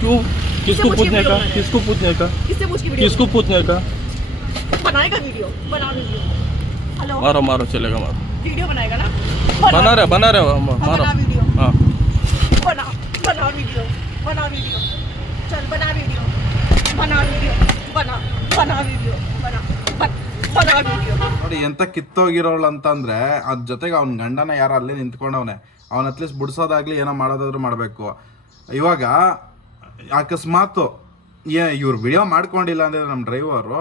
क्यों? किसको पूछने का? किसको पूछने का? किससे पूछ के वीडियो? किसको पूछने का? बनाएगा वीडियो, बना वीडियो। हेलो, मारो मारो चलेगा मारो। वीडियो बनाएगा ना? बना रहे मारो। बना वीडियो। हाँ बना वीडियो, बना वीडियो। चल बना वीडियो, बना वीडियो, बना वीडियो, बना वीडियो। ನೋಡಿ ಎಂತ ಕಿತ್ತೋಗಿರೋಳು ಅಂತಂದ್ರೆ ಅದ್ ಜೊತೆಗೆ ಅವ್ನ ಗಂಡನ ಯಾರು ಅಲ್ಲೇ ನಿಂತ್ಕೊಂಡವನೆ, ಅವ್ನ ಅಟ್ಲೀಸ್ಟ್ ಬಿಡ್ಸೋದಾಗ್ಲಿ ಏನೋ ಮಾಡೋದಾದ್ರೂ ಮಾಡಬೇಕು. ಇವಾಗ ಅಕಸ್ಮಾತ್ ಇವ್ರು ವಿಡಿಯೋ ಮಾಡ್ಕೊಂಡಿಲ್ಲ ಅಂದರೆ ನಮ್ಮ ಡ್ರೈವರು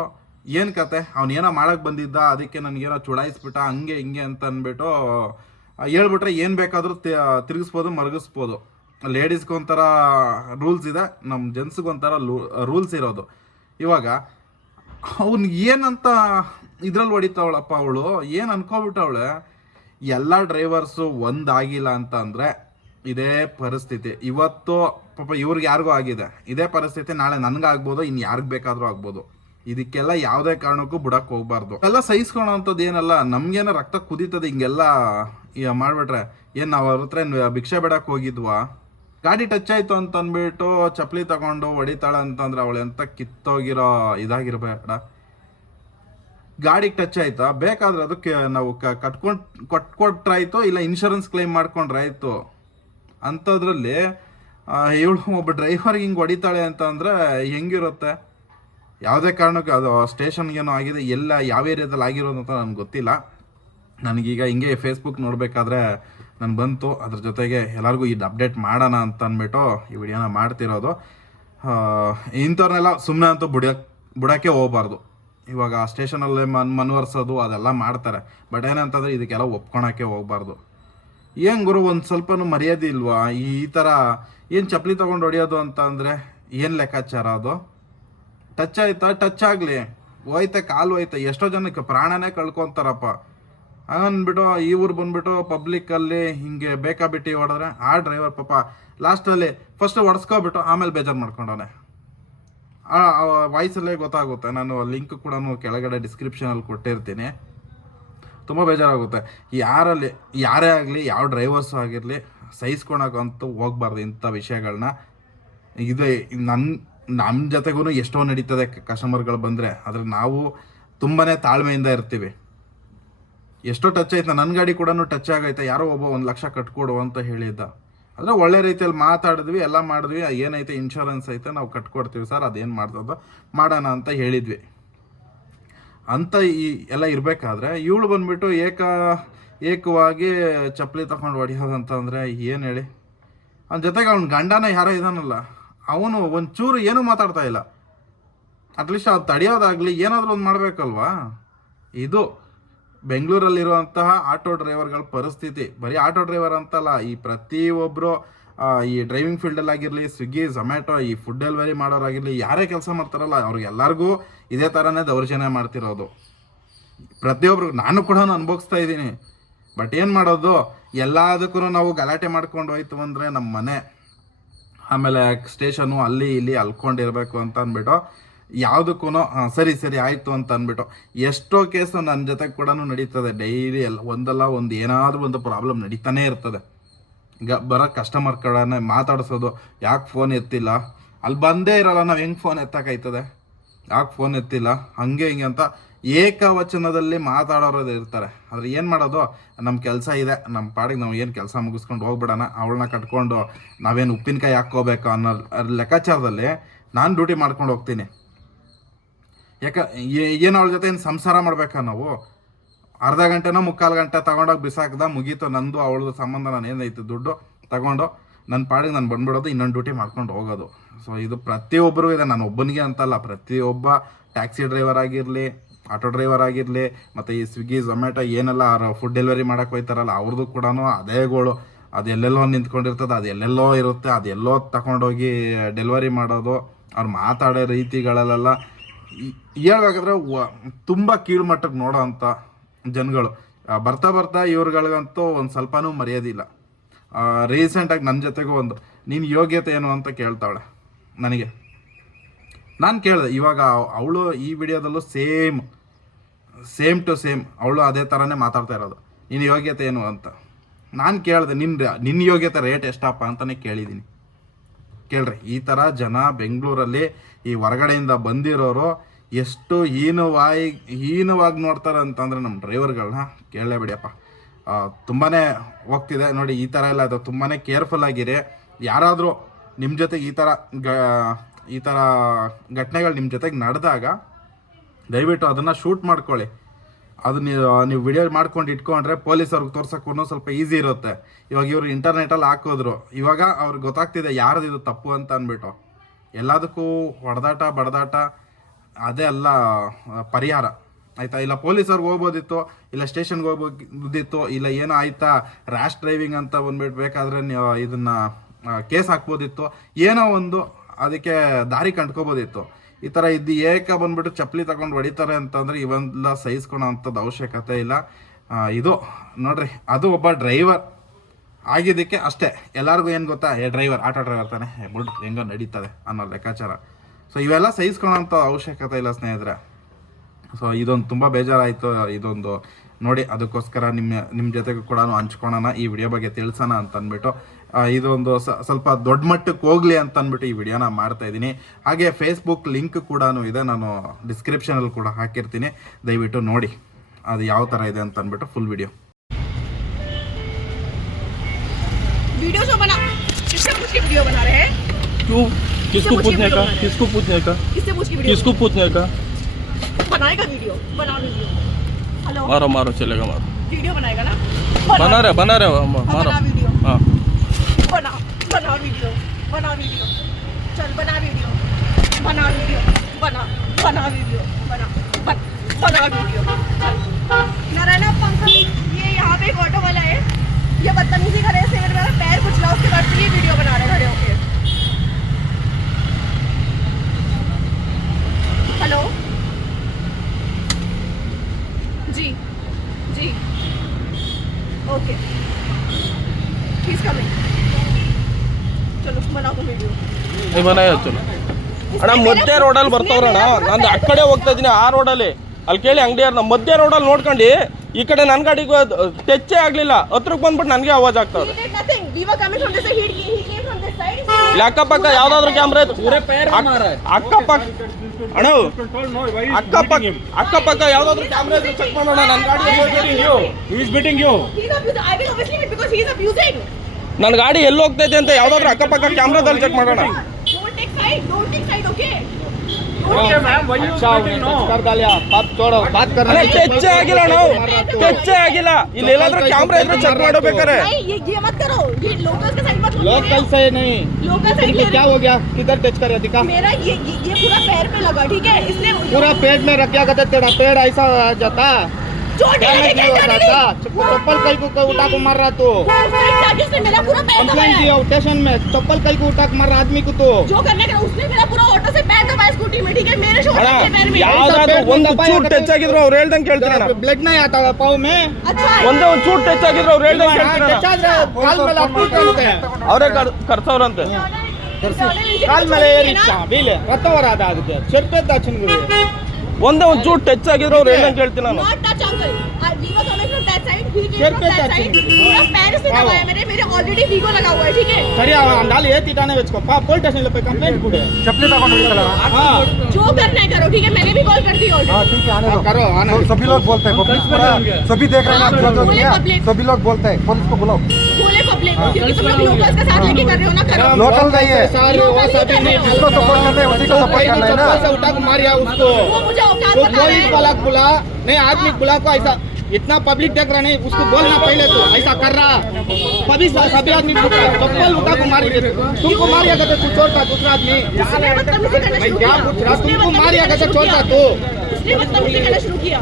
ಏನು ಕತೆ, ಏನೋ ಮಾಡಕ್ಕೆ ಬಂದಿದ್ದ, ಅದಕ್ಕೆ ನನಗೇನೋ ಚುಡಾಯಿಸ್ಬಿಟ್ಟ ಹಂಗೆ ಹಿಂಗೆ ಅಂತ ಅಂದ್ಬಿಟ್ಟು ಹೇಳ್ಬಿಟ್ರೆ ಏನು ಬೇಕಾದರೂ ತಿರುಗಿಸ್ಬೋದು ಮರಗಿಸ್ಬೋದು. ಲೇಡೀಸ್ಗೊಂಥರ ರೂಲ್ಸ್ ಇದೆ, ನಮ್ಮ ಜೆಂಟ್ಸ್ಗೊಂಥರ ರೂಲ್ಸ್ ಇರೋದು. ಇವಾಗ ಅವ್ನಿಗೆ ಏನಂತ ಇದ್ರಲ್ಲಿ ಹೊಡಿತಾವಳಪ್ಪ ಅವಳು, ಏನು ಅನ್ಕೊಬಿಟ್ಟವಳೆ. ಎಲ್ಲ ಡ್ರೈವರ್ಸು ಒಂದಾಗಿಲ್ಲ ಅಂತ ಅಂದರೆ ಇದೇ ಪರಿಸ್ಥಿತಿ. ಇವತ್ತು ಪಾಪ ಇವ್ರಿಗೆ ಯಾರಿಗೂ ಆಗಿದೆ ಇದೇ ಪರಿಸ್ಥಿತಿ, ನಾಳೆ ನನಗಾಗ್ಬೋದು, ಇನ್ನು ಯಾರಿಗೆ ಬೇಕಾದರೂ ಆಗ್ಬೋದು. ಇದಕ್ಕೆಲ್ಲ ಯಾವುದೇ ಕಾರಣಕ್ಕೂ ಬಿಡಕ್ಕೆ ಹೋಗ್ಬಾರ್ದು. ಎಲ್ಲ ಸಹಿಸ್ಕೊಳೋ ಅಂಥದ್ದು ಏನಲ್ಲ, ನಮಗೇನೋ ರಕ್ತ ಕುದೀತದೆ ಹಿಂಗೆಲ್ಲ ಮಾಡಿಬಿಟ್ರೆ. ಏನು ನಾವು ಅವ್ರ ಹತ್ರ ಭಿಕ್ಷೆ ಬಿಡಕ್ಕೆ ಹೋಗಿದ್ವಾ? ಗಾಡಿ ಟಚ್ ಆಯಿತು ಅಂತ ಅಂದ್ಬಿಟ್ಟು ಚಪ್ಪಲಿ ತಗೊಂಡು ಹೊಡಿತಾಳೆ ಅಂತಂದ್ರೆ ಅವಳು ಎಂತ ಕಿತ್ತೋಗಿರೋ ಇದಾಗಿರ್ಬೇಡ. ಗಾಡಿಗೆ ಟಚ್ ಆಯ್ತಾ, ಬೇಕಾದ್ರೆ ಅದಕ್ಕೆ ನಾವು ಕೊಟ್ಕೊಟ್ರಾಯ್ತು, ಇಲ್ಲ ಇನ್ಶೂರೆನ್ಸ್ ಕ್ಲೈಮ್ ಮಾಡ್ಕೊಂಡ್ರಾಯ್ತು. ಅಂಥದ್ರಲ್ಲಿ ಇವಳು ಒಬ್ಬ ಡ್ರೈವರ್ಗೆ ಹಿಂಗೆ ಹೊಡಿತಾಳೆ ಅಂತ ಅಂದರೆ ಹೆಂಗಿರುತ್ತೆ? ಯಾವುದೇ ಕಾರಣಕ್ಕೂ ಅದು ಸ್ಟೇಷನ್ಗೇನೋ ಆಗಿದೆ, ಎಲ್ಲ ಯಾವ ಏರಿಯಾದಲ್ಲಿ ಆಗಿರೋದು ಅಂತ ನನಗೆ ಗೊತ್ತಿಲ್ಲ. ನನಗೀಗ ಹಿಂಗೆ ಫೇಸ್ಬುಕ್ ನೋಡಬೇಕಾದ್ರೆ ನಾನು ಬಂತು, ಅದ್ರ ಜೊತೆಗೆ ಎಲ್ಲರಿಗೂ ಇದು ಅಪ್ಡೇಟ್ ಮಾಡೋಣ ಅಂತ ಅಂದ್ಬಿಟ್ಟು ಈ ವಿಡಿಯೋನ ಮಾಡ್ತಿರೋದು. ಇಂಥವ್ರನ್ನೆಲ್ಲ ಸುಮ್ಮನೆ ಅಂತೂ ಬಿಡೋಕ್ಕೆ ಹೋಗ್ಬಾರ್ದು. ಇವಾಗ ಸ್ಟೇಷನಲ್ಲಿ ಮನ್ವರ್ಸೋದು ಅದೆಲ್ಲ ಮಾಡ್ತಾರೆ, ಬಟ್ ಏನಂತಂದರೆ ಇದಕ್ಕೆಲ್ಲ ಒಪ್ಕೊಳಕ್ಕೆ ಹೋಗ್ಬಾರ್ದು. ಏನು ಗುರು, ಒಂದು ಸ್ವಲ್ಪನೂ ಮರ್ಯಾದೆ ಇಲ್ವಾ? ಈ ಥರ ಏನು ಚಪ್ಪಲಿ ತೊಗೊಂಡು ಹೊಡಿಯೋದು ಅಂತ ಅಂದರೆ ಏನು ಲೆಕ್ಕಾಚಾರ ಅದು? ಟಚ್ ಆಯ್ತಾ, ಟಚ್ ಆಗಲಿ, ಹೋಯ್ತಾ ಕಾಲು ಹೋಯ್ತಾ, ಎಷ್ಟೋ ಜನಕ್ಕೆ ಪ್ರಾಣನೇ ಕಳ್ಕೊತಾರಪ್ಪ. ಹಂಗನ್ಬಿಟ್ಟು ಇವ್ರು ಬಂದ್ಬಿಟ್ಟು ಪಬ್ಲಿಕ್ಕಲ್ಲಿ ಹಿಂಗೆ ಬೇಕಾಬಿಟ್ಟು ಹೊಡೆದ್ರೆ ಆ ಡ್ರೈವರ್ ಪಾಪ ಲಾಸ್ಟಲ್ಲಿ ಫಸ್ಟ್ ಹೊಡೆಸ್ಕೊಬಿಟ್ಟು ಆಮೇಲೆ ಬೇಜಾರು ಮಾಡ್ಕೊಂಡವನೆ. ಆ ವಾಯ್ಸಲ್ಲೇ ಗೊತ್ತಾಗುತ್ತೆ. ನಾನು ಲಿಂಕ್ ಕೂಡ ಕೆಳಗಡೆ ಡಿಸ್ಕ್ರಿಪ್ಷನಲ್ಲಿ ಕೊಟ್ಟಿರ್ತೀನಿ. ತುಂಬ ಬೇಜಾರಾಗುತ್ತೆ. ಯಾರೇ ಆಗಲಿ, ಯಾವ ಡ್ರೈವರ್ಸು ಆಗಿರಲಿ, ಸಹಿಸ್ಕೊಳಕ್ಕಂತೂ ಹೋಗ್ಬಾರ್ದು ಇಂಥ ವಿಷಯಗಳನ್ನ. ಇದು ನಮ್ಮ ಜೊತೆಗೂ ಎಷ್ಟೋ ನಡೀತದೆ ಕಸ್ಟಮರ್ಗಳು ಬಂದರೆ, ಆದರೆ ನಾವು ತುಂಬಾ ತಾಳ್ಮೆಯಿಂದ ಇರ್ತೀವಿ. ಎಷ್ಟೋ ಟಚ್ ಆಯ್ತು, ನನ್ನ ಗಾಡಿ ಕೂಡ ಟಚ್ ಆಗೈತೆ, ಯಾರೋ ಒಬ್ಬ 1 ಲಕ್ಷ ಕಟ್ಕೊಡು ಅಂತ ಹೇಳಿದ್ದ. ಅಂದರೆ ಒಳ್ಳೆ ರೀತಿಯಲ್ಲಿ ಮಾತಾಡಿದ್ವಿ, ಎಲ್ಲ ಮಾಡಿದ್ವಿ. ಏನೈತೆ ಇನ್ಶೂರೆನ್ಸ್ ಐತೆ, ನಾವು ಕಟ್ಕೊಡ್ತೀವಿ ಸರ್, ಅದೇನು ಮಾಡ್ತದೋ ಮಾಡೋಣ ಅಂತ ಹೇಳಿದ್ವಿ. ಅಂತ ಎಲ್ಲ ಇರಬೇಕಾದ್ರೆ ಇವಳು ಬಂದುಬಿಟ್ಟು ಏಕವಾಗಿ ಚಪ್ಪಲಿ ತಗೊಂಡು ಹೊಡಿಯೋದಂತಂದರೆ ಏನು ಹೇಳಿ? ಅವನ ಜೊತೆಗೆ ಅವ್ನ ಗಂಡನ ಯಾರೋ ಇದಾನಲ್ಲ, ಅವನು ಒಂಚೂರು ಏನೂ ಮಾತಾಡ್ತಾ ಇಲ್ಲ. ಅಟ್ಲೀಸ್ಟ್ ಅವ್ನು ತಡೆಯೋದಾಗಲಿ ಏನಾದರೂ ಒಂದು ಮಾಡಬೇಕಲ್ವಾ? ಇದು ಬೆಂಗಳೂರಲ್ಲಿರುವಂತಹ ಆಟೋ ಡ್ರೈವರ್ಗಳ ಪರಿಸ್ಥಿತಿ. ಬರೀ ಆಟೋ ಡ್ರೈವರ್ ಅಂತಲ್ಲ, ಈ ಪ್ರತಿಯೊಬ್ಬರು ಈ ಡ್ರೈವಿಂಗ್ ಫೀಲ್ಡಲ್ಲಾಗಿರಲಿ, ಸ್ವಿಗ್ಗಿ ಝೊಮ್ಯಾಟೊ, ಈ ಫುಡ್ ಡೆಲಿವರಿ ಮಾಡೋರಾಗಿರಲಿ, ಯಾರೇ ಕೆಲಸ ಮಾಡ್ತಾರಲ್ಲ ಅವ್ರಿಗೆಲ್ಲರಿಗೂ ಇದೇ ಥರನೇ ದೌರ್ಜನ್ಯ ಮಾಡ್ತಿರೋದು. ಪ್ರತಿಯೊಬ್ರು, ನಾನು ಕೂಡ ಅನುಭವಿಸ್ತಾ ಇದ್ದೀನಿ. ಬಟ್ ಏನು ಮಾಡೋದು, ಎಲ್ಲದಕ್ಕೂ ನಾವು ಗಲಾಟೆ ಮಾಡ್ಕೊಂಡು ಹೋಯ್ತು ಅಂದರೆ ನಮ್ಮ ಮನೆ, ಆಮೇಲೆ ಸ್ಟೇಷನು ಅಲ್ಲಿ ಇಲ್ಲಿ ಅಲ್ಕೊಂಡಿರ್ಬೇಕು ಅಂತ ಅಂದ್ಬಿಟ್ಟು ಯಾವುದಕ್ಕೂ ಸರಿ ಆಯಿತು ಅಂತ ಅಂದ್ಬಿಟ್ಟು ಎಷ್ಟೋ ಕೇಸು ನನ್ನ ಜೊತೆಗೆ ಕೂಡ ನಡೀತದೆ. ಡೈಲಿ ಒಂದಲ್ಲ ಒಂದು ಏನಾದರೂ ಒಂದು ಪ್ರಾಬ್ಲಮ್ ನಡೀತಾನೇ ಇರ್ತದೆ. ಬರೋ ಕಸ್ಟಮರ್ ಕಡೆನೇ ಮಾತಾಡಿಸೋದು, ಯಾಕೆ ಫೋನ್ ಎತ್ತಿಲ್ಲ, ಅಲ್ಲಿ ಬಂದೇ ಇರೋಲ್ಲ, ನಾವು ಹೆಂಗೆ ಫೋನ್ ಎತ್ತಕ್ಕಾಯ್ತದೆ, ಯಾಕೆ ಫೋನ್ ಎತ್ತಿಲ್ಲ, ಹಂಗೆ ಹಿಂಗೆ ಅಂತ ಏಕವಚನದಲ್ಲಿ ಮಾತಾಡೋರು ಇರ್ತಾರೆ. ಆದರೆ ಏನು ಮಾಡೋದು, ನಮ್ಮ ಕೆಲಸ ಇದೆ, ನಮ್ಮ ಪಾಡಿಗೆ ನಾವು ಏನು ಕೆಲಸ ಮುಗಿಸ್ಕೊಂಡು ಹೋಗ್ಬಿಡೋಣ, ಅವಳನ್ನ ಕಟ್ಕೊಂಡು ನಾವೇನು ಉಪ್ಪಿನಕಾಯಿ ಹಾಕ್ಕೋಬೇಕು ಅನ್ನೋ ಲೆಕ್ಕಾಚಾರದಲ್ಲಿ ನಾನು ಡ್ಯೂಟಿ ಮಾಡ್ಕೊಂಡು ಹೋಗ್ತೀನಿ. ಏನು ಅವಳ ಜೊತೆ ಏನು ಸಂಸಾರ ಮಾಡ್ಬೇಕಾ ನಾವು? ಅರ್ಧ ಗಂಟೆನೋ 3/4 ಗಂಟೆ ತಗೊಂಡೋಗಿ ಬಿಸಾಕ್ದ, ಮುಗೀತು ನಂದು ಅವಳದು ಸಂಬಂಧ. ನಾನು ಏನೈತೆ ದುಡ್ಡು ತಗೊಂಡು ನನ್ನ ಪಾಡಿಗೆ ನಾನು ಬಂದ್ಬಿಡೋದು, ಇನ್ನೊಂದು ಡ್ಯೂಟಿ ಮಾಡ್ಕೊಂಡು ಹೋಗೋದು. ಸೊ ಇದು ಪ್ರತಿಯೊಬ್ಬರಿಗೂ ಇದೆ, ನಾನು ಒಬ್ಬನಿಗೆ ಅಂತಲ್ಲ, ಪ್ರತಿಯೊಬ್ಬ ಟ್ಯಾಕ್ಸಿ ಡ್ರೈವರ್ ಆಗಿರಲಿ, ಆಟೋ ಡ್ರೈವರ್ ಆಗಿರಲಿ, ಮತ್ತು ಈ ಸ್ವಿಗ್ಗಿ ಝೊಮ್ಯಾಟೊ ಏನೆಲ್ಲ ಫುಡ್ ಡೆಲಿವರಿ ಮಾಡೋಕ್ಕೆ ಹೋಗ್ತಾರಲ್ಲ, ಅವ್ರದ್ದು ಕೂಡ ಅದೇ ಗೋಳು. ಅದು ಎಲ್ಲೆಲ್ಲೋ ನಿಂತ್ಕೊಂಡಿರ್ತದೆ, ಅದು ಎಲ್ಲೆಲ್ಲೋ ಇರುತ್ತೆ, ಅದೆಲ್ಲೋ ತಗೊಂಡೋಗಿ ಡೆಲಿವರಿ ಮಾಡೋದು. ಅವ್ರು ಮಾತಾಡೋ ರೀತಿಗಳಲ್ಲೆಲ್ಲ ಹೇಳ್ಬೇಕಾದ್ರೆ ತುಂಬ ಕೀಳ್ಮಟ್ಟಕ್ಕೆ ನೋಡೋ ಅಂಥ ಜನಗಳು. ಬರ್ತಾ ಇವ್ರುಗಳಿಗಂತೂ ಒಂದು ಸ್ವಲ್ಪನೂ ಮರ್ಯಾದಿಲ್ಲ. ರೀಸೆಂಟಾಗಿ ನನ್ನ ಜೊತೆಗೂ ನೀನು ಯೋಗ್ಯತೆ ಏನು ಅಂತ ಕೇಳ್ತಾವಳೆ ನನಗೆ. ನಾನು ಕೇಳಿದೆ, ಇವಾಗ ಅವಳು ಈ ವಿಡಿಯೋದಲ್ಲೂ ಸೇಮ್ ಟು ಸೇಮ್ ಅವಳು ಅದೇ ಥರನೇ ಮಾತಾಡ್ತಾ ಇರೋದು, ನಿನ್ನ ಯೋಗ್ಯತೆ ಏನು ಅಂತ. ನಾನು ಕೇಳಿದೆ, ನಿನ್ನ ಯೋಗ್ಯತೆ ರೇಟ್ ಎಷ್ಟಪ್ಪ ಅಂತಲೇ ಕೇಳಿದ್ದೀನಿ. ಕೇಳ್ರಿ, ಈ ಥರ ಜನ ಬೆಂಗಳೂರಲ್ಲಿ ಈ ಹೊರಗಡೆಯಿಂದ ಬಂದಿರೋರು ಎಷ್ಟು ಹೀನವಾಗಿ ನೋಡ್ತಾರೆ ಅಂತಂದರೆ ನಮ್ಮ ಡ್ರೈವರ್ಗಳನ್ನ ಕೇಳಲೇಬೇಡಿಯಪ್ಪ. ತುಂಬಾ ಹೋಗ್ತಿದೆ ನೋಡಿ. ಈ ಥರ ಎಲ್ಲ ಅದು ತುಂಬಾ ಕೇರ್ಫುಲ್ ಆಗಿರಿ. ಯಾರಾದರೂ ನಿಮ್ಮ ಜೊತೆಗೆ ಈ ಥರ ಘಟನೆಗಳು ನಿಮ್ಮ ಜೊತೆಗೆ ನಡೆದಾಗ ದಯವಿಟ್ಟು ಅದನ್ನು ಶೂಟ್ ಮಾಡ್ಕೊಳ್ಳಿ. ಅದು ನೀವು ವಿಡಿಯೋ ಮಾಡ್ಕೊಂಡು ಇಟ್ಕೊಂಡ್ರೆ ಪೊಲೀಸವ್ರಿಗೆ ತೋರ್ಸೋಕ್ಕೂ ಸ್ವಲ್ಪ ಈಸಿ ಇರುತ್ತೆ. ಇವಾಗ ಇವರು ಇಂಟರ್ನೆಟಲ್ಲಿ ಹಾಕಿದ್ರು, ಇವಾಗ ಅವ್ರಿಗೆ ಗೊತ್ತಾಗ್ತಿದೆ ಯಾರ್ದು ಇದು ತಪ್ಪು ಅಂತ ಅಂದ್ಬಿಟ್ಟು. ಎಲ್ಲದಕ್ಕೂ ಹೊಡೆದಾಟ ಬಡದಾಟ ಅದೇ ಅಲ್ಲ ಪರಿಹಾರ, ಆಯಿತಾ? ಇಲ್ಲ ಪೊಲೀಸವ್ರಿಗೆ ಹೋಗ್ಬೋದಿತ್ತು, ಇಲ್ಲ ಸ್ಟೇಷನ್ಗೆ ಹೋಗ್ಬೋದಿತ್ತು, ಇಲ್ಲ ಏನೋ ಆಯಿತಾ ರ್ಯಾಶ್ ಡ್ರೈವಿಂಗ್ ಅಂತ ಬಂದ್ಬಿಟ್ಟು ಬೇಕಾದರೆ ಇದನ್ನು ಕೇಸ್ ಹಾಕ್ಬೋದಿತ್ತು, ಏನೋ ಒಂದು ಅದಕ್ಕೆ ದಾರಿ ಕಂಡ್ಕೋಬೋದಿತ್ತು. ಈ ಥರ ಬಂದ್ಬಿಟ್ಟು ಚಪ್ಪಲಿ ತಗೊಂಡು ಹೊಡಿತಾರೆ ಅಂತಂದರೆ ಇವೆಲ್ಲ ಸಹಿಸ್ಕೊಳೋ ಅಂಥದ್ದು ಅವಶ್ಯಕತೆ ಇಲ್ಲ. ಇದು ನೋಡ್ರಿ, ಅದು ಒಬ್ಬ ಡ್ರೈವರ್ ಆಗಿದ್ದಕ್ಕೆ ಅಷ್ಟೇ. ಎಲ್ಲರಿಗೂ ಏನು ಗೊತ್ತಾ, ಡ್ರೈವರ್ ಆಟೋ ಡ್ರೈವರ್ ತಾನೆ, ಬಿಡು ಹೆಂಗೋ ನಡೀತದೆ ಅನ್ನೋ ಲೆಕ್ಕಾಚಾರ. ಸೊ ಇವೆಲ್ಲ ಸಹಿಸ್ಕೊಳೋಂಥ ಅವಶ್ಯಕತೆ ಇಲ್ಲ ಸ್ನೇಹಿತರೆ. ಸೊ ಇದೊಂದು ತುಂಬ ಬೇಜಾರಾಯಿತು ಇದೊಂದು ನೋಡಿ. ಅದಕ್ಕೋಸ್ಕರ ನಿಮ್ಮ ಜೊತೆಗೂ ಕೂಡ ಹಂಚ್ಕೊಳೋಣ, ಈ ವಿಡಿಯೋ ಬಗ್ಗೆ ತಿಳಿಸೋಣ ಅಂತ ಅಂದ್ಬಿಟ್ಟು ಇದೊಂದು ಸ್ವಲ್ಪ ದೊಡ್ಡ ಮಟ್ಟಕ್ಕೆ ಹೋಗಲಿ ಅಂತ ಅಂದ್ಬಿಟ್ಟು ಈ ವಿಡಿಯೋನ ಮಾಡ್ತಾಯಿದ್ದೀನಿ. ಹಾಗೆ ಫೇಸ್ಬುಕ್ ಲಿಂಕ್ ಕೂಡ ಇದೆ, ನಾನು ಡಿಸ್ಕ್ರಿಪ್ಷನಲ್ಲಿ ಕೂಡ ಹಾಕಿರ್ತೀನಿ, ದಯವಿಟ್ಟು ನೋಡಿ ಅದು ಯಾವ ಥರ ಇದೆ ಅಂತ ಅಂದ್ಬಿಟ್ಟು ಫುಲ್ ವಿಡಿಯೋ. वीडियो जो बना किससे पूछ के वीडियो बना रहे हैं? क्यों? किसको पूछने का? किसको पूछने का? किससे पूछ के वीडियो? किसको पूछने का? बनाएगा वीडियो, बना वीडियो। हेलो, मारो चलेगा, मारो। वीडियो बनाएगा ना? बना रहे मारो। बना वीडियो। हाँ बना वीडियो, बना वीडियो। चल बना वीडियो, बना वीडियो, बना वीडियो, बना वीडियो। नारायण पंकज, ये यहाँ पे एक ऑटो वाला है, ये बदतमीजी करे, इसने मेरा पैर कुचला, उसके बाद से ये वीडियो बना रहे खड़े होके। हेलो जी ओके, प्लीज कमिंग। चलो बनाओ तुम वीडियो। नहीं बनाया, चलो ಅಣ್ಣ. ಮಧ್ಯ ರೋಡಲ್ಲಿ ಬರ್ತಾವ್ರಣ್ಣ, ನಾನು ಆ ಕಡೆ ಹೋಗ್ತಾ ಇದ್ದೀನಿ, ಆ ರೋಡಲ್ಲಿ ಅಲ್ಲಿ ಕೇಳಿ ಅಂಗಡಿಯಾರನ್ನ ಮಧ್ಯ ರೋಡಲ್ಲಿ ನೋಡ್ಕೊಂಡು ಈ ಕಡೆ ನನ್ನ ಗಾಡಿಗೆ ಟಚ್ಚೇ ಆಗಲಿಲ್ಲ, ಹತ್ರಕ್ಕೆ ಬಂದ್ಬಿಟ್ಟು ನನಗೆ ಆವಾಜ್ ಆಗ್ತಾವ್ರೆ. ಅಕ್ಕಪಕ್ಕ ಯಾವ್ದಾದ್ರು ಕ್ಯಾಮ್ರಾ ಅಕ್ಕಪಕ್ಕ ಅಣ್ಣ, ಅಕ್ಕಪಕ್ಕ ಯಾವ್ದಾದ್ರು ಕ್ಯಾಮ್ರಾ ಚೆಕ್ ಮಾಡೋಣ. ನನ್ನ ಗಾಡಿ ಎಲ್ಲಿ ಹೋಗ್ತೈತೆ ಅಂತ ಯಾವ್ದಾದ್ರು ಅಕ್ಕಪಕ್ಕ ಕ್ಯಾಮ್ರಾದಲ್ಲಿ ಚೆಕ್ ಮಾಡೋಣ. ಟಚ್ಚೇ ಆಗಿಲ್ಲ ನಾವು, ಟಚ್ಚೇ ಆಗಿಲ್ಲ. ಇಲ್ಲಿ ಎಲ್ಲಾದ್ರೂ ಕ್ಯಾಮ್ರಾ ಇದ್ರೆ ಚೆಕ್ ಮಾಡಬೇಕಾರೆ. लोकल से नहीं, लोकल से क्या हो गया? किधर टच कर दिखा? मेरा ये पूरा पैर पे लगा, ठीक है? इसलिए पूरा पेट में रख क्या कहते, तेरा पेड़ ऐसा जाता चप्पल कई को उठा को मार रहा तू। मेरा पूरा पैर कंप्लेंट दिया स्टेशन में, चप्पल कई को उठा के मार रहा आदमी को। तो जो करने का उसने मेरा पूरा ऑटो से पैर दबाया स्कूटी में, ठीक है? मेरे शोल्डर के पैर में ಯಾವ್ದಾದ್ರು ಒಂದು ಚೂಟ್ ಟಚ್ ಆಗಿದ್ರು ಅವ್ರು ಹೇಳ್ದಂಗೆ ಕೇಳ್ತೀರಣ್ಣ. ब्लड नहीं आता पाँव में। अच्छा ಒಂದೇ ಒಂದು ಚೂಟ್ ಟಚ್ ಆಗಿದ್ರು ಅವ್ರು ಹೇಳ್ದಂಗೆ ಕೇಳ್ತೀರಣ್ಣ. ಅವರೇ ಕರ್ಸವ್ರಂತೆ. ಕಾಲ್ ಮೇಲೆ ಏರಿಚ್ಚ ಬೀಲೆ ರತ್ತವರ ಅದ ಅದಕ್ಕೆ ಚೆರ್ಪೆದ್ದ ಚುನ್ಗುವೆ. ಒಂದೇ ಒಂದು ಚೂಟ್ ಟಚ್ ಆಗಿದ್ರು ಅವ್ರು ಹೇಳ್ದಂಗೆ ಕೇಳ್ತೀನಿ ನಾನು. Not touch uncle. We were coming from that side. He came from that side. पूरा पैर से दबाया मेरे ऑलरेडी वीगो लगा हुआ है, ठीक है? सरी अंडाली ये तीटाने वेचको पा पुलिस स्टेशन पे कंप्लेंट कुडे चप्पली तक निकला। हां जो करना है करो, ठीक है? मैंने भी कॉल कर दी ऑलरेडी। हां ठीक है, आने दो करो, आने सभी लोग बोलते हैं, सभी देख रहे हैं आप जो किया, सभी लोग बोलते हैं पुलिस को बुलाओ। बोले पब्लिक क्योंकि तुम लोग लोकल्स का साथ लेके कर रहे हो ना, करो। लोकल नहीं है, सारे वो सभी नहीं जिसको सपोर्ट करना है उसी को सपोर्ट करना है ना। से उठा के मारिया उसको, वो मुझे औकात वो बता रहे पुलिस हैं। वाला बुला नहीं, आदमी बुला को ऐसा इतना पब्लिक देख रहा नहीं, उसको बोलना पहले तो ऐसा कर रहा सभी आदमी चप्पल उठा को मारी देते। तुमको मारिया करते तू छोड़ता दूसरा आदमी। उसने बदतमीजी करना मैं शुरू क्या किया। पूछ रहा, तुमको मारिया करते छोड़ता तू। उसने बदतमीजी करना शुरू किया।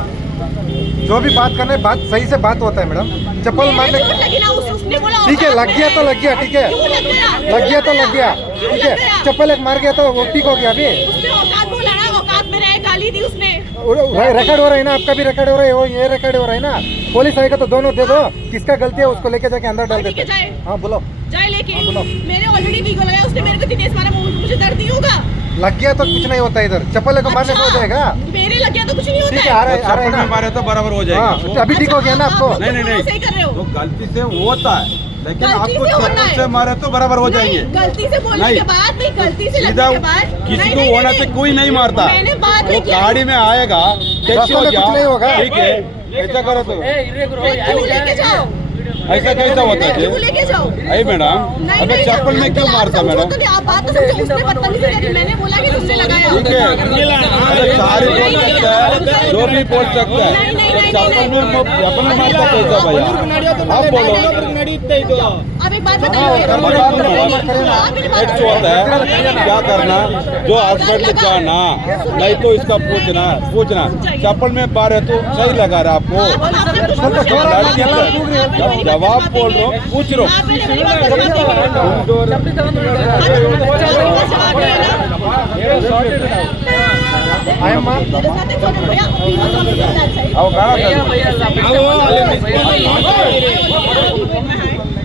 जो भी बात करना है बात सही से बात होता है मैडम। चप्पल मारने मेरे चोट लगी ना, उसने बोला ठीक है, लग गया तो लग गया, ठीक है, क्यों लग गया? लग गया तो लग गया, ठीक है। चप्पल एक मार गया तो वो ठीक हो गया। अभी उसने औकात बोला ना, औकात में रहे, गाली दी उसने। रिकॉर्ड हो रहा है ना, आपका भी रिकॉर्ड हो रहा है, वो ये रिकॉर्ड हो रहा है ना। पुलिस आएगा तो दोनों दे दो, किसका गलती है उसको लेके जाके अंदर डाल देते हैं। जाए हाँ बोलो, जाए लेके। बोलो। मेरे ऑलरेडी वीगो लगाया, उसने मेरे को तेज मारा, मुझे दर्द नहीं होगा। लग गया तो कुछ नहीं होता इधर, चप्पल को मारने से हो जाएगा। मेरे लग गया तो कुछ नहीं होता ठीक है, आ रहा है ना, मारे तो बराबर हो जाएगा। हाँ अभी ठीक हो गया ना आपको। नहीं सही कर रहे हो। तो गलती से होता है, लेकिन गलती आपको से होना चप्पल है। से मारे तो बराबर हो जाएंगे। नहीं, गलती से बोलने नहीं। के बाद नहीं, गलती से सीधा लगने के बाद किसी नहीं, को नहीं, होना नहीं, से कोई नहीं मारता। मैंने बात वो नहीं किया। गाड़ी में आएगा टच रास्ते हो में कुछ नहीं होगा। गया, ठीक है, ऐसा करो तो क्यों लेके जाओ? ऐसा कैसा होता है क्यों लेके जाओ? अरे मैडम, नहीं, अबे नहीं, चप्पल में क्यों आप मारता समझो मैडम? तो नहीं, आप बात तो समझो, उसने बदतमीजी करी, मैंने बोला कि तुमने लगाया। ठीक है, अरे सारे बोल सकता है, जो भी बोल सकता है, नहीं, नहीं, तो नहीं, चप्पल नहीं, में चप्पल में मारता कैसा भैया? आप बोलो। अब एक बात हाँ, करना बात बताइए। एक्स होता है, क्या करना, जो हॉस्पिटल जाना, नहीं तो इसका पूछना चप्पल में बार है तो सही लगा रहा आपको? लड़की जब जवाब बोल रहा हूँ, पूछ रहा हूँ। आओ गाना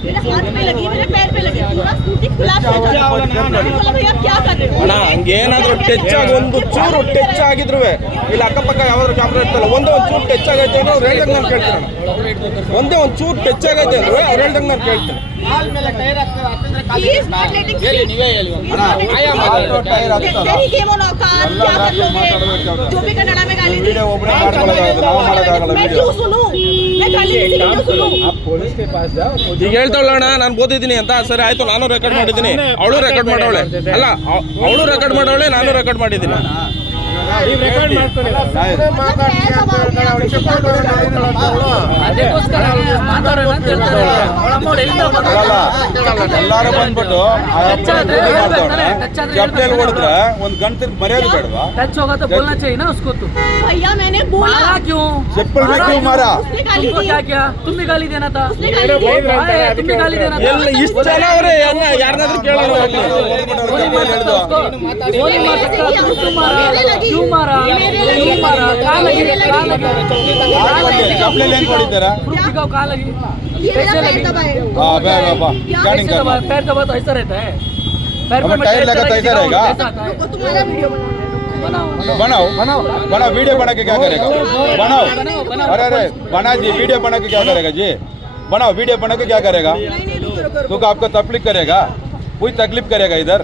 मेरे हाथ पे लगी, मेरे पैर पे लगी, पूरा स्कूटी खुला था। मैंने बोला भैया क्या कर रहे हो? ಅಣ್ಣ ಹಂಗೇನಾದ್ರೂ ಟಚ್ ಆಗಿ ಒಂದು ಚೂರು ಟಚ್ ಆಗಿದ್ರು ಇಲ್ಲಿ ಅಕ್ಕಪಕ್ಕ ಯಾವ್ದಾದ್ರು ಕ್ಯಾಮ್ರಾ ಇರ್ತಲ್ಲ, ಒಂದೇ ಒಂದು ಚೂರು ಟಚ್ ಆಗೈತೆ ಅಂದ್ರೆ ಅವ್ರು ಹೇಳ್ದಂಗೆ ನಾನು ಕೇಳ್ತೀನಿ ಅಣ್ಣ. ಒಂದೇ ಒಂದು ಚೂರು ಟಚ್ ಆಗೈತೆ ಅಂದ್ರೆ ಅವ್ರು ಹೇಳ್ದಂಗೆ ನಾನು ಕೇಳ್ತೀನಿ. He is not letting ಹೇಳಿ, ನೀವೇ ಹೇಳಿ ಒಂದು. ಟೈರ್ ಆಗ್ತದ Then he came on औकात, क्या कर लोगे? जो भी कन्नड़ा में गाली दी। वीडियो ಒಬ್ಬನೇ ಮಾಡ್ಕೊಳ್ಳೋದಾಗಲ್ಲ, ನಾವು ಮಾಡೋದಾಗಲ್ಲ मैं वीडियो. क्यों सुनूं? मैं गाली किसी की क्यों सुनूं? ಈಗ ಹೇಳ್ತಾವಳ ನಾನು ಓದಿದ್ದೀನಿ ಅಂತ, ಸರಿ ಆಯ್ತು, ನಾನು ರೆಕಾರ್ಡ್ ಮಾಡಿದ್ದೀನಿ, ಅವಳು ರೆಕಾರ್ಡ್ ಮಾಡವಳೆ, ಅಲ್ಲ ಅವಳು ರೆಕಾರ್ಡ್ ಮಾಡವಳೆ, ನಾನು ರೆಕಾರ್ಡ್ ಮಾಡಿದ್ದೀನಿ. ಎಲ್ಲಾರು ಬಂದ್ಬಿಟ್ಟು ಚಪ್ಪಲಿ ಹೊಡೆದ್ರೆ ಒಂದ್ ಗಂಟೆ ಮರ್ಯಾದೆ ಬೇಡವಾ? टच होगा तो बोलना चाहिए ना उसको। तो भैया मैंने बोला मारा क्यों? चप्पल में क्यों मारा? उसने गाली तुमको दी। क्या किया? तुम भी गाली देना था। उसने गाली दी। तुम भी गाली देना था। ಎಲ್ಲ ಇಷ್ಟು ಜನ ಅವ್ರೆ, ಯಾರನ್ನಾದ್ರೂ ಕೇಳೋಣ वो नहीं मार सकता उसको, वो नहीं मार सकता। तुम क्यों मारा? क्यों मारा? क्यों मारा? कहाँ लगी? कहाँ लगी? ಚಪ್ಪಲಿ ಹೆಂಗ್ ಹೊಡಿತಾರ? प्रूफ दिखाओ कहाँ लगी? ये मेरा कैसे पैर लगी? दबाए। हाँ बे बाबा गाड़ी कैसे दबा? पैर दबा तो ऐसा रहता है। पैर अब पे टायर लगा तो ऐसा रहेगा? रुको, तुम्हारा वीडियो बनाओ। बनाओ बनाओ वीडियो बना के क्या करेगा? बनाओ, अरे अरे बना जी, वीडियो बना के क्या करेगा जी? बनाओ वीडियो बना के क्या करेगा? नहीं नहीं, रुको रुको तू आपको तकलीफ करेगा? कोई तकलीफ करेगा इधर?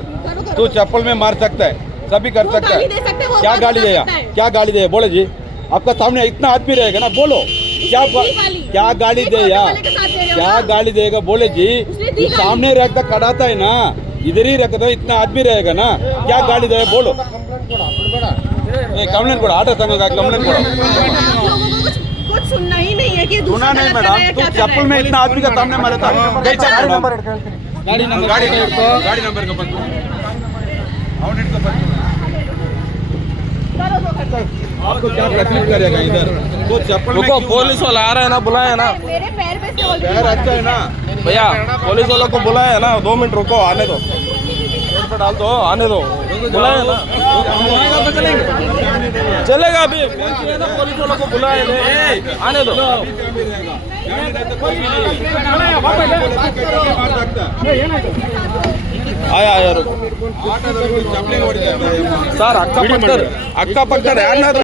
तू चप्पल में मार सकता है, सभी कर वो सकता गाली है। दे सकते हैं, वो क्या बात गाली कर देगा? सकता है। क्या गाली देगा बोले जी? आपका सामने इतना आदमी रहेगा ना, बोलो क्या गाली। क्या गाली एक दे ऑटो या वाले के साथ दे रहे हो क्या ना? गाली देगा बोले जी? उसने दी तू गाली। सामने रखता खड़ाता है ना, इधर ही रखता है, इतना आदमी रहेगा ना, क्या गाली देगा बोलो? कंप्लेंट कोड़ा, आटा संघ का कंप्लेंट कोड़ा। आप लोगों को कुछ सुनना ही नहीं है कि सुना दूसरा नहीं गलत कर रहा है, मैडम, क्या तू कर रहा चप्पल है। में इतना आदमी का सामने मारा था, कैसा ಗಾಡಿ मैडम? ನಂಬರ್ ಇಟ್ಕೊ ಹೇಳ್ತೀನಿ. गाड़ी नंबर गाड़ी नंबर का पता ಅವನು ಇಟ್ಕೊ आपको क्या तकलीफ करेगा इधर? तो चप्पल में रुको, क्यों पुलिस वाला आ रहा है ना, बुलाया है ना मेरे पैर पे से पैर ऑलरेडी अच्छा है ना? भैया, पुलिस वालों को बुलाया है ना, 2 मिनट रुको, आने दो, रोड पे डाल दो, आने दो, बुलाया है ना, चलेगा अभी, पुलिस वालों को बुलाया है, आने दो। आया आया रुको चप्पल ಸರ್, ಅಕ್ಕಪಕ್ಕದವ್ರು ಯಾರನ್ನಾದ್ರೂ